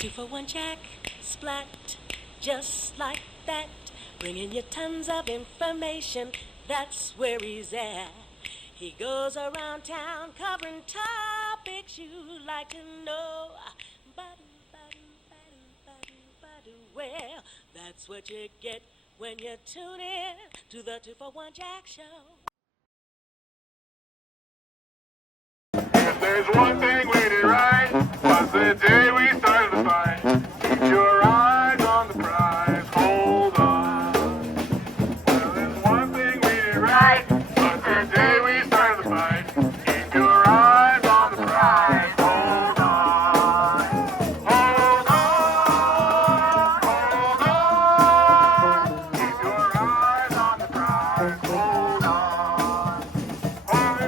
2-for-1 Jack, splat, just like that. Bringing you tons of information, that's where he's at. He goes around town covering topics you'd like to know. Well, that's what you get when you tune in to the 2-for-1 Jack Show. If there's one thing we did right, was the day we started the fight. Keep your eyes on the prize, hold on. Well, there's one thing we did right, was the day we started the fight. Keep your eyes on the prize, hold on. Hold on, hold on. Keep your eyes on the prize, hold on. Keep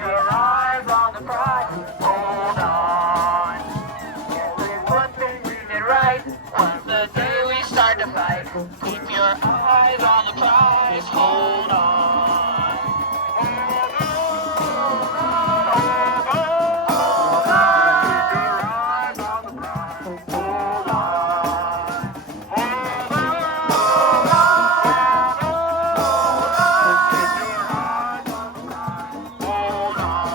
your eyes on the prize, hold on. Hold on, hold on. Keep your eyes on the prize, hold on. Hold on, hold on. Keep your eyes on the prize, hold on.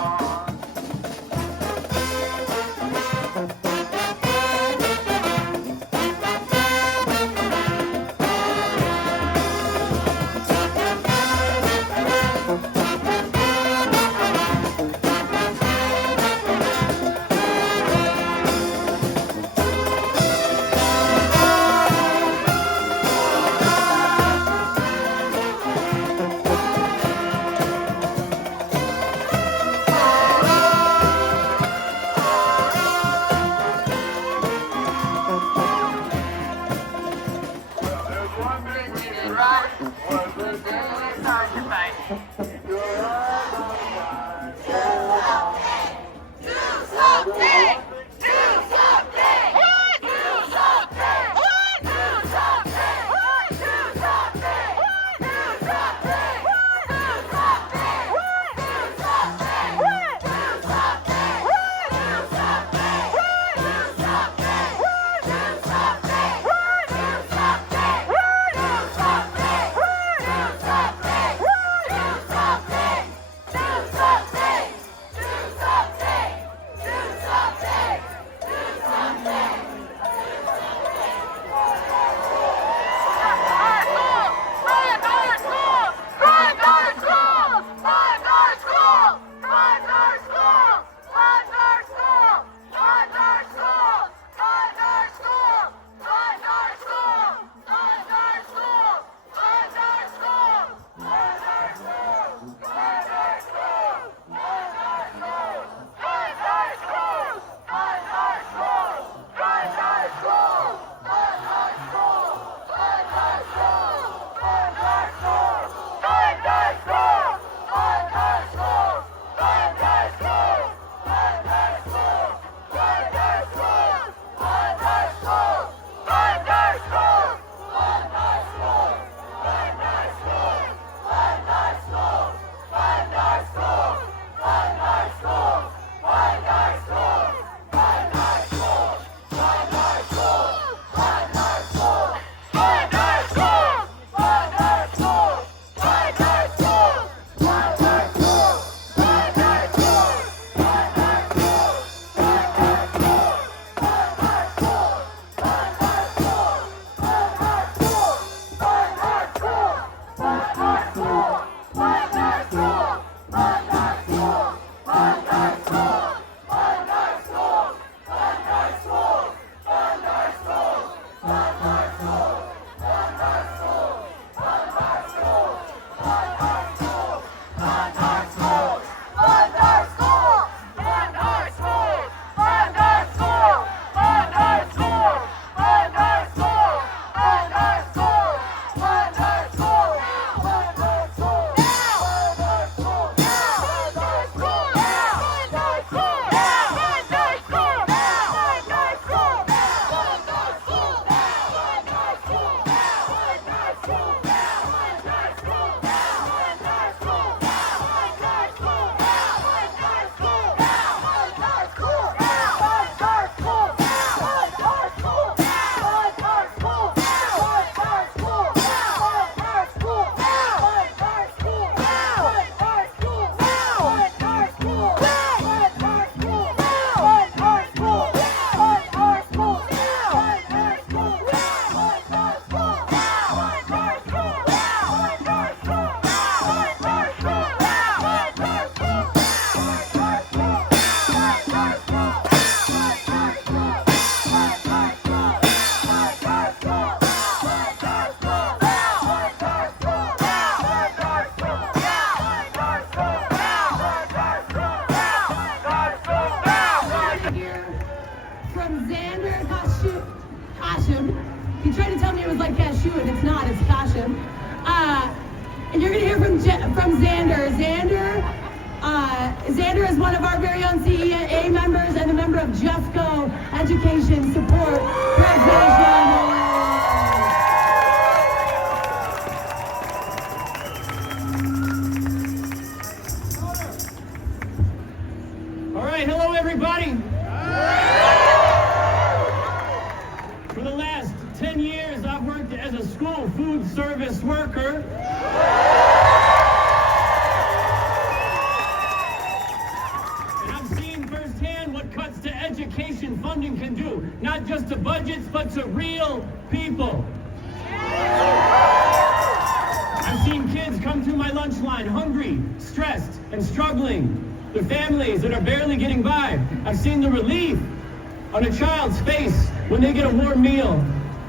like cashew, and it's not, it's passion. And you're gonna hear from Xander. Xander is one of our very own CEA members and a member of Just Go Education Support Preservation. All right, hello everybody. For the last 10 years, I've worked as a school food service worker. Education funding can do, not just to budgets, but to real people. I've seen kids come through my lunch line hungry, stressed, and struggling. Their families that are barely getting by. I've seen the relief on a child's face when they get a warm meal.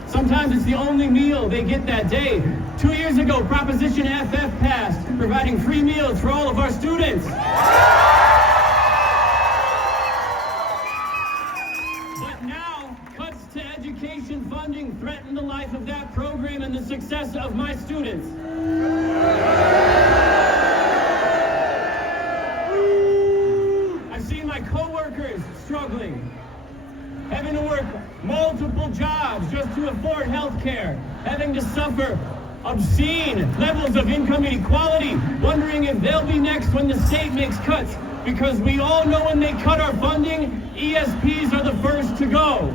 Sometimes it's the only meal they get that day. 2 years ago, Proposition FF passed, providing free meals for all of our students. Education funding threatened the life of that program and the success of my students. I've seen my coworkers struggling, having to work multiple jobs just to afford health care, having to suffer obscene levels of income inequality, wondering if they'll be next when the state makes cuts, because we all know when they cut our funding, ESPs are the first to go.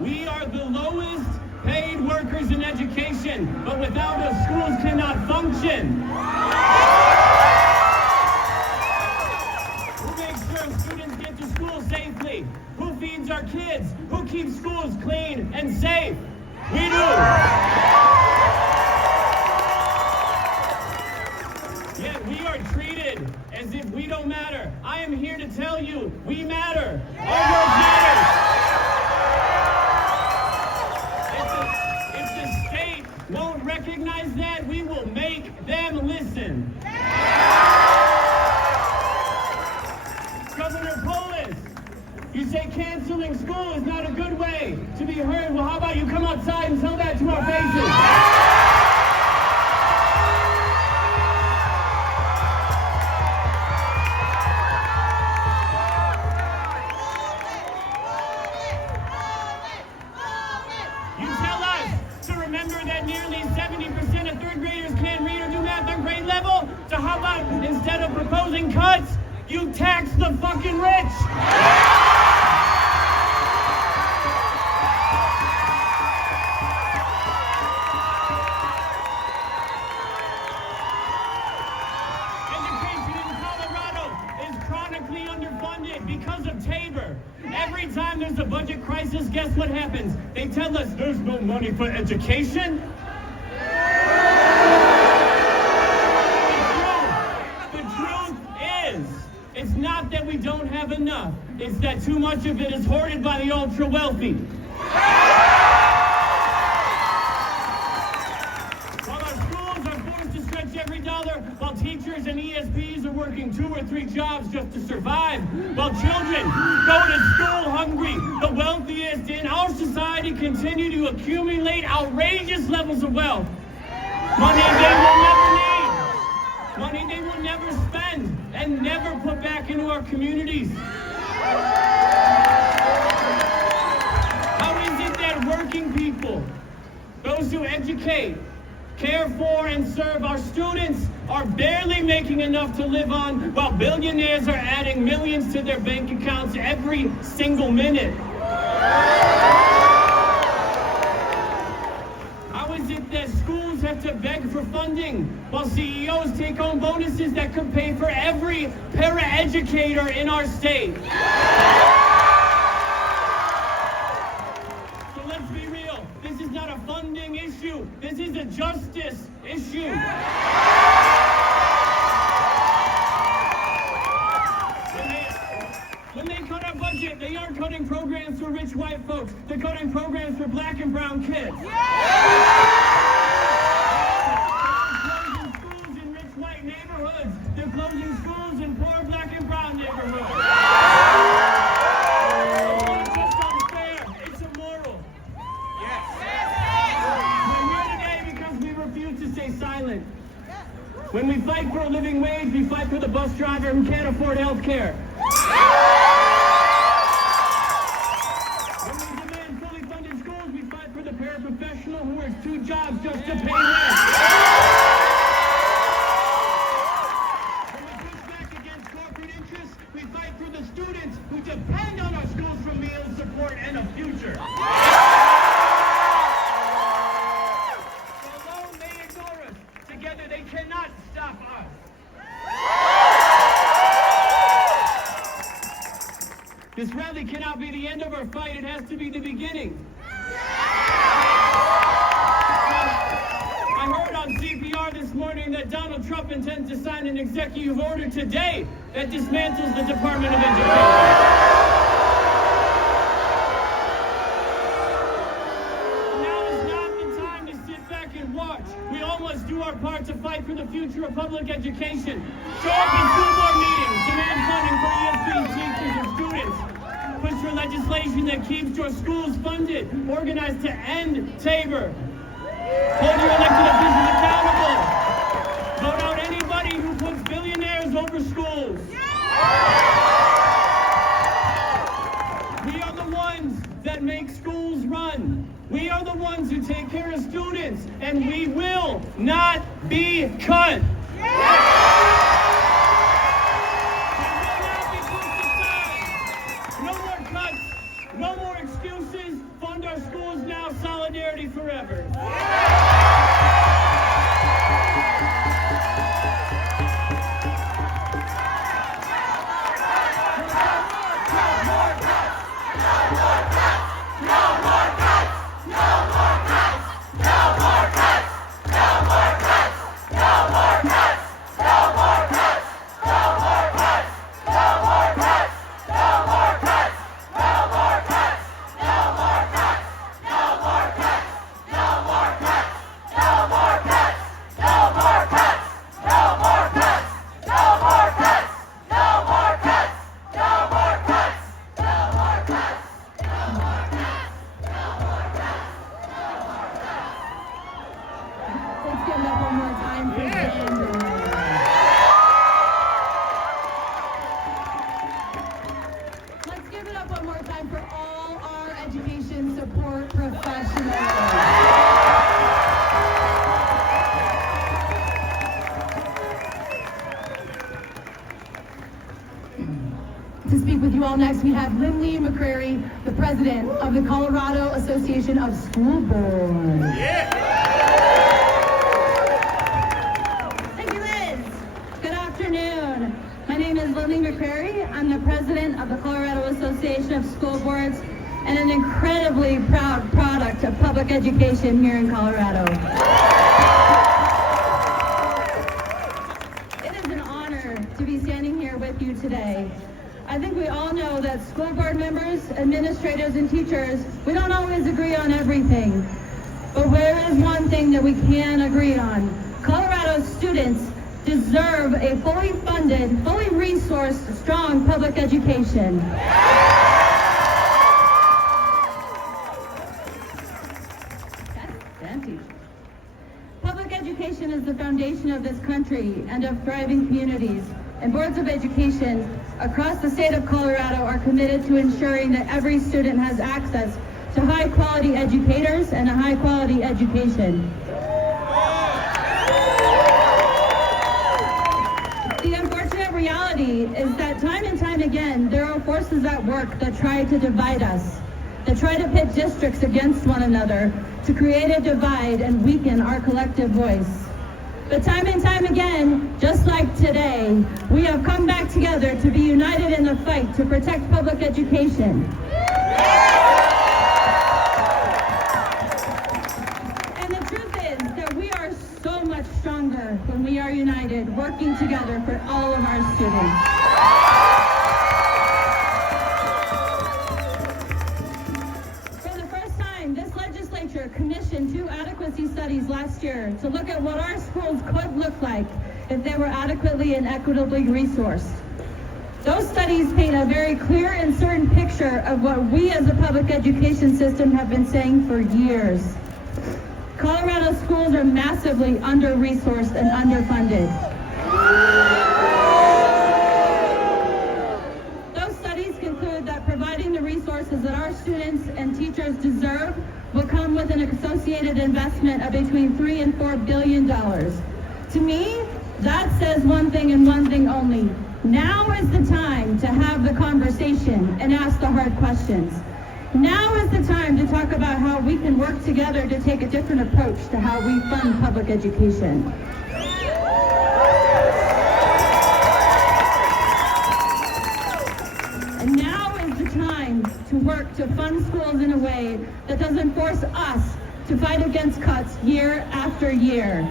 We are the lowest paid workers in education, but without us, schools cannot function. Who makes sure students get to school safely? Who feeds our kids? Who keeps schools clean and safe? We do. Yet we are treated as if we don't matter. I am here to tell you, we matter. Our work matters. If the state won't recognize that, we will make them listen. Governor Polis, you say canceling school is not a good way to be heard. Well, how about you come outside and tell that to our faces? So how about instead of proposing cuts, you tax the fucking rich? Education in Colorado is chronically underfunded because of Tabor. Every time there's a budget crisis, guess what happens? They tell us there's no money for education. It's not that we don't have enough. It's that too much of it is hoarded by the ultra-wealthy. While our schools are forced to stretch every dollar, while teachers and ESPs are working 2 or 3 jobs just to survive, while children go to school hungry, the wealthiest in our society continue to accumulate outrageous levels of wealth. Money they will never need. Money they will never spend and never put back into our communities. How is it that working people, those who educate, care for, and serve our students are barely making enough to live on, while billionaires are adding millions to their bank accounts every single minute? How is it that schools have to beg for funding while CEOs take home bonuses that could pay for every paraeducator in our state? So let's be real. This is not a funding issue. This is a justice issue. When they cut our budget, they aren't cutting programs for rich white folks. They're cutting programs for black and brown kids. They're closing schools in rich white neighborhoods. They're closing schools in poor black and brown neighborhoods. fight for a living wage. We fight for the bus driver who can't afford health care. When we demand fully funded schools, we fight for the paraprofessional who works 2 jobs just to pay rent. When we push back against corporate interests, we fight for the students who depend on our schools for meals, support, and a future. Although they ignore us, together they cannot stop us. This rally cannot be the end of our fight. It has to be the beginning. I heard on CPR this morning that Donald Trump intends to sign an executive order today that dismantles the Department of Education. Now is not the time to sit back and watch. We all must do our part to fight for the future of public education. Show up in school board meetings, demand funding for ESPs, teachers, and students. Push for legislation that keeps your schools funded. Organize to end Tabor. Hold your elected officials accountable. Vote out anybody who puts billionaires over schools. We are the ones that make schools run. We are the ones who take care of students, and we will not be cut. No more excuses. Fund our schools now. Solidarity forever. Let's give it up one more time for Xander. Let's give it up one more time for all our education support professionals. To speak with you all next, we have Lindley McCrary, the president of the Colorado Association of School Boards. Thank you, Liz. Good afternoon. My name is Lindley McCrary. I'm the president of the Colorado Association of School Boards and an incredibly proud product of public education here in Colorado. It is an honor to be standing here with you today. I think we all know that school board members, administrators, and teachers, we don't always agree on everything. But there is one thing that we can agree on. Colorado students deserve a fully funded, fully resourced, strong public education. And teachers. Public education is the foundation of this country and of thriving communities. And boards of education across the state of Colorado are committed to ensuring that every student has access to high-quality educators and a high-quality education. The unfortunate reality is that time and time again, there are forces at work that try to divide us, that try to pit districts against one another, to create a divide and weaken our collective voice. But time and time again, just like today, we have come back together to be united in the fight to protect public education. And the truth is that we are so much stronger when we are united, working together for all of our students. Commissioned 2 adequacy studies last year to look at what our schools could look like if they were adequately and equitably resourced. Those studies paint a very clear and certain picture of what we as a public education system have been saying for years. Colorado schools are massively under-resourced and underfunded. Those studies conclude that providing the resources that our students and teachers deserve will come with an associated investment of between $3 and $4 billion. To me, that says one thing and one thing only. Now is the time to have the conversation and ask the hard questions. Now is the time to talk about how we can work together to take a different approach to how we fund public education. And now is the time to work to fund schools in a way that doesn't force us to fight against cuts year after year.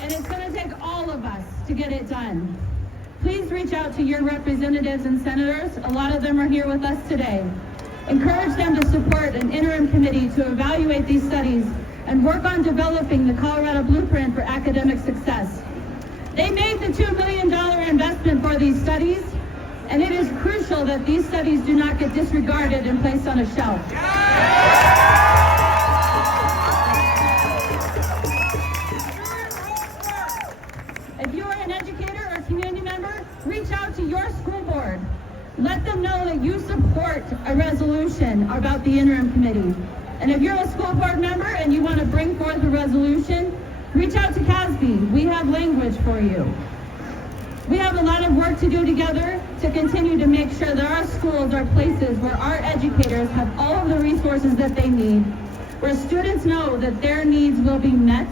And it's going to take all of us to get it done. Please reach out to your representatives and senators. A lot of them are here with us today. Encourage them to support an interim committee to evaluate these studies and work on developing the Colorado Blueprint for academic success. They made the $2 million investment for these studies, and it is crucial that these studies do not get disregarded and placed on a shelf. If you are an educator or community member, reach out to your school board. Let them know that you support a resolution about the interim committee. And if you're a school board member and you want to bring forth a resolution, reach out to CASB. We have language for you. We have a lot of work to do together to continue to make sure that our schools are places where our educators have all of the resources that they need, where students know that their needs will be met,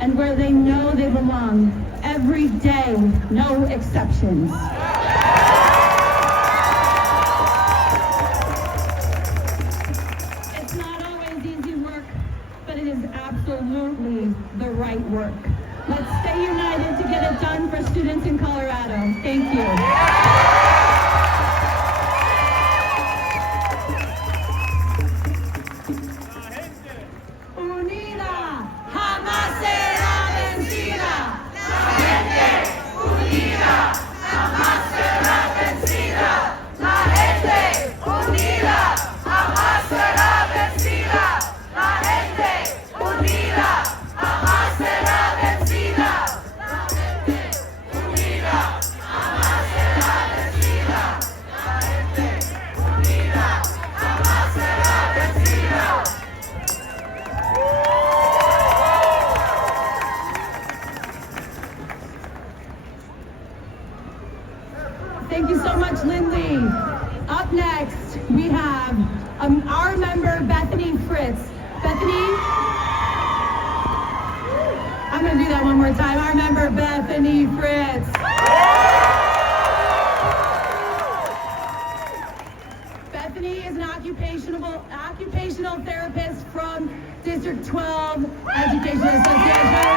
and where they know they belong every day, no exceptions. It's not always easy work, but it is absolutely the right work. Let's stay united to get it done for students in Colorado. Thank you. Thank you so much, Lindley. Up next, we have our member, Bethany Fritz. Bethany, I'm going to do that one more time. Our member, Bethany Fritz. Bethany is an occupational therapist from District 12 Education Association.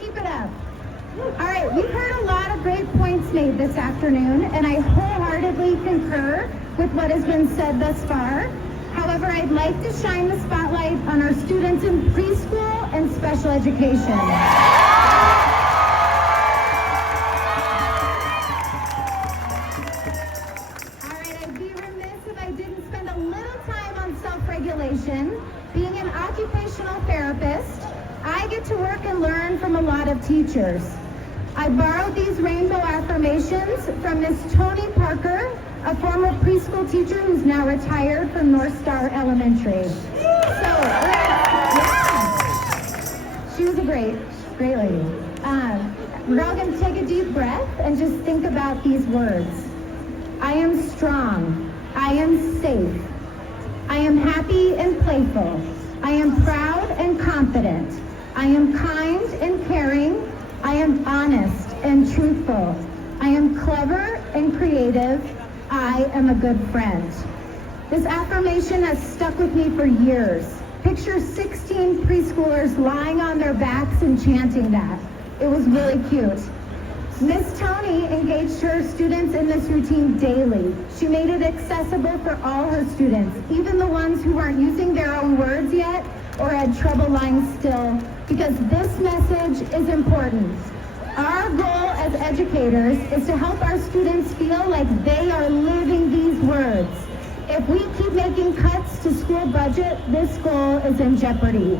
Keep it up. All right, we've heard a lot of great points made this afternoon, and I wholeheartedly concur with what has been said thus far. However, I'd like to shine the spotlight on our students in preschool and special education. All right, I'd be remiss if I didn't spend a little time on self-regulation. Being an occupational therapist, I get to work and learn from a lot of teachers. I borrowed these rainbow affirmations from Miss Tony Parker, a former preschool teacher who's now retired from North Star Elementary. She was a great lady. We're all going to take a deep breath and just think about these words. I am strong. I am safe. I am happy and playful. I am proud and confident. I am kind and caring. I am honest and truthful. I am clever and creative. I am a good friend. This affirmation has stuck with me for years. Picture 16 preschoolers lying on their backs and chanting that. It was really cute. Miss Tony engaged her students in this routine daily. She made it accessible for all her students, even the ones who weren't using their own words yet or had trouble lying still, because this message is important. Our goal as educators is to help our students feel like they are living these words. If we keep making cuts to school budget, this goal is in jeopardy.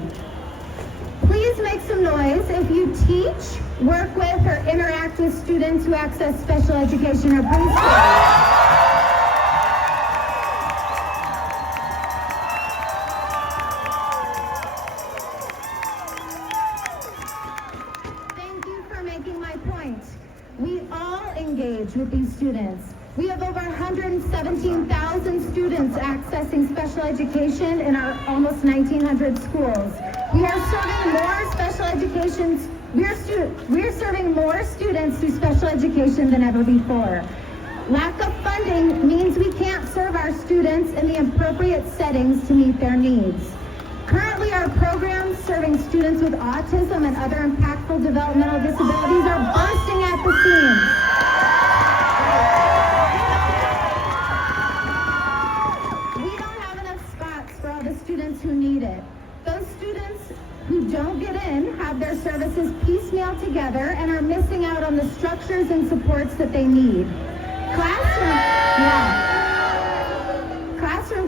Please make some noise if you teach, work with, or interact with students who access special education or preschool. We all engage with these students. We have over 117,000 students accessing special education in our almost 1,900 schools. We are serving more special education. We are serving more students through special education than ever before. Lack of funding means we can't serve our students in the appropriate settings to meet their needs. Currently, our programs serving students with autism and other impactful developmental disabilities are bursting at the seams. We don't have enough spots for all the students who need it. Those students who don't get in have their services piecemeal together and are missing out on the structures and supports that they need. Classroom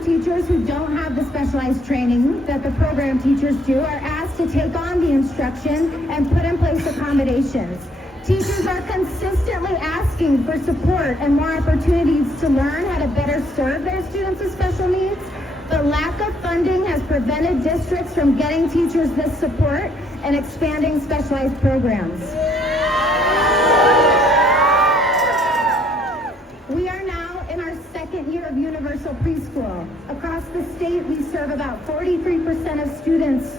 teachers who don't have the specialized training that the program teachers do are asked to take on the instruction and put in place accommodations. Teachers are consistently asking for support and more opportunities to learn how to better serve their students with special needs, but lack of funding has prevented districts from getting teachers this support and expanding specialized programs. We are now in our second year of universal preschool. Across the state, we serve about 43% of students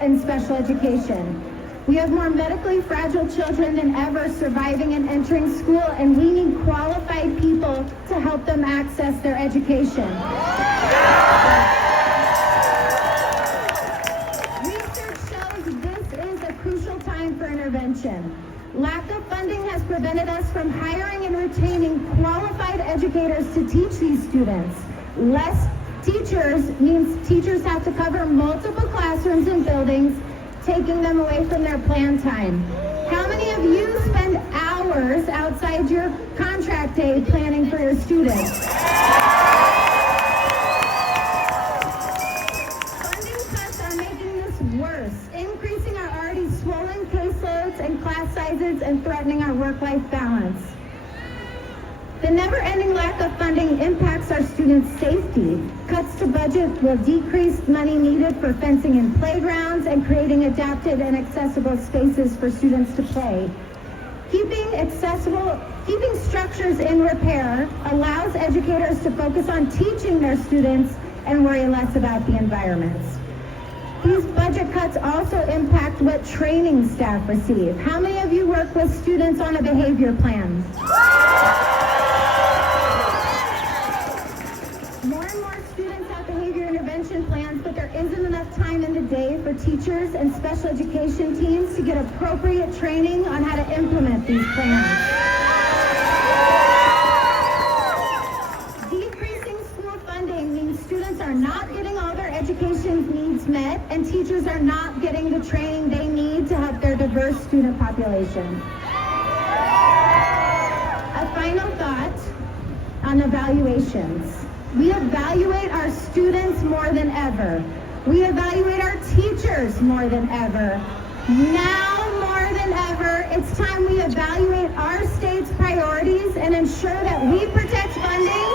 in special education. We have more medically fragile children than ever surviving and entering school, and we need qualified people to help them access their education. Research shows this is a crucial time for intervention. Lack of funding has prevented us from hiring and retaining qualified educators to teach these students. Less teachers means teachers have to cover multiple classrooms and buildings, taking them away from their planned time. How many of you spend hours outside your contract day planning for your students? Funding cuts are making this worse, increasing our already swollen caseloads and class sizes and threatening our work-life balance. The never-ending lack of funding impacts our students' safety. Cuts to budget will decrease money needed for fencing in playgrounds and creating adapted and accessible spaces for students to play. Keeping structures in repair allows educators to focus on teaching their students and worry less about the environments. These budget cuts also impact what training staff receive. How many of you work with students on a behavior plan? More and more students have behavior intervention plans, but there isn't enough time in the day for teachers and special education teams to get appropriate training on how to implement these plans. Decreasing school funding means students are not getting all their education needs met, and teachers are not getting the training they need to help their diverse student population. A final thought on evaluations. We evaluate our students more than ever. We evaluate our teachers more than ever. Now more than ever, it's time we evaluate our state's priorities and ensure that we protect funding.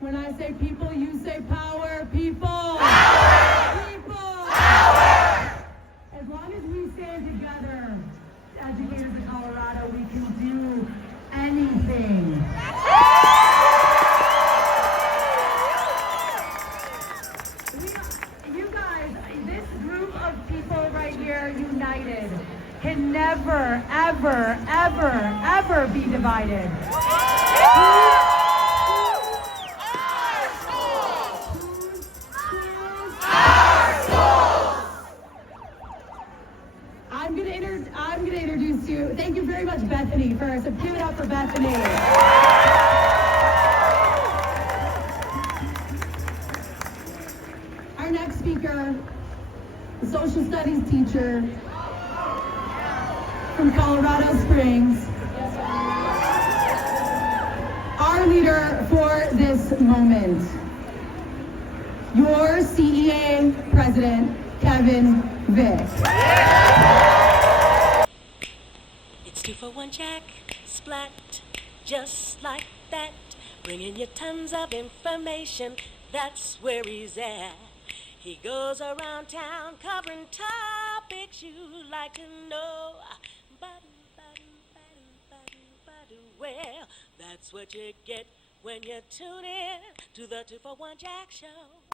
When I say people, you say power. People. Power. People. Power. As long as we stand together, educators in Colorado, we can do anything. You guys, this group of people right here, united, can never, ever, ever, ever be divided. Our schools. very much Bethany first. So give it up for Bethany. Our next speaker, a social studies teacher from Colorado Springs. Our leader for this moment, your CEA President, Kevin Vick. It's 2 for 1 Jack, splat, just like that. Bringing you tons of information, that's where he's at. He goes around town covering topics you'd like to know. Well, that's what you get when you tune in to the 2 for 1 Jack Show.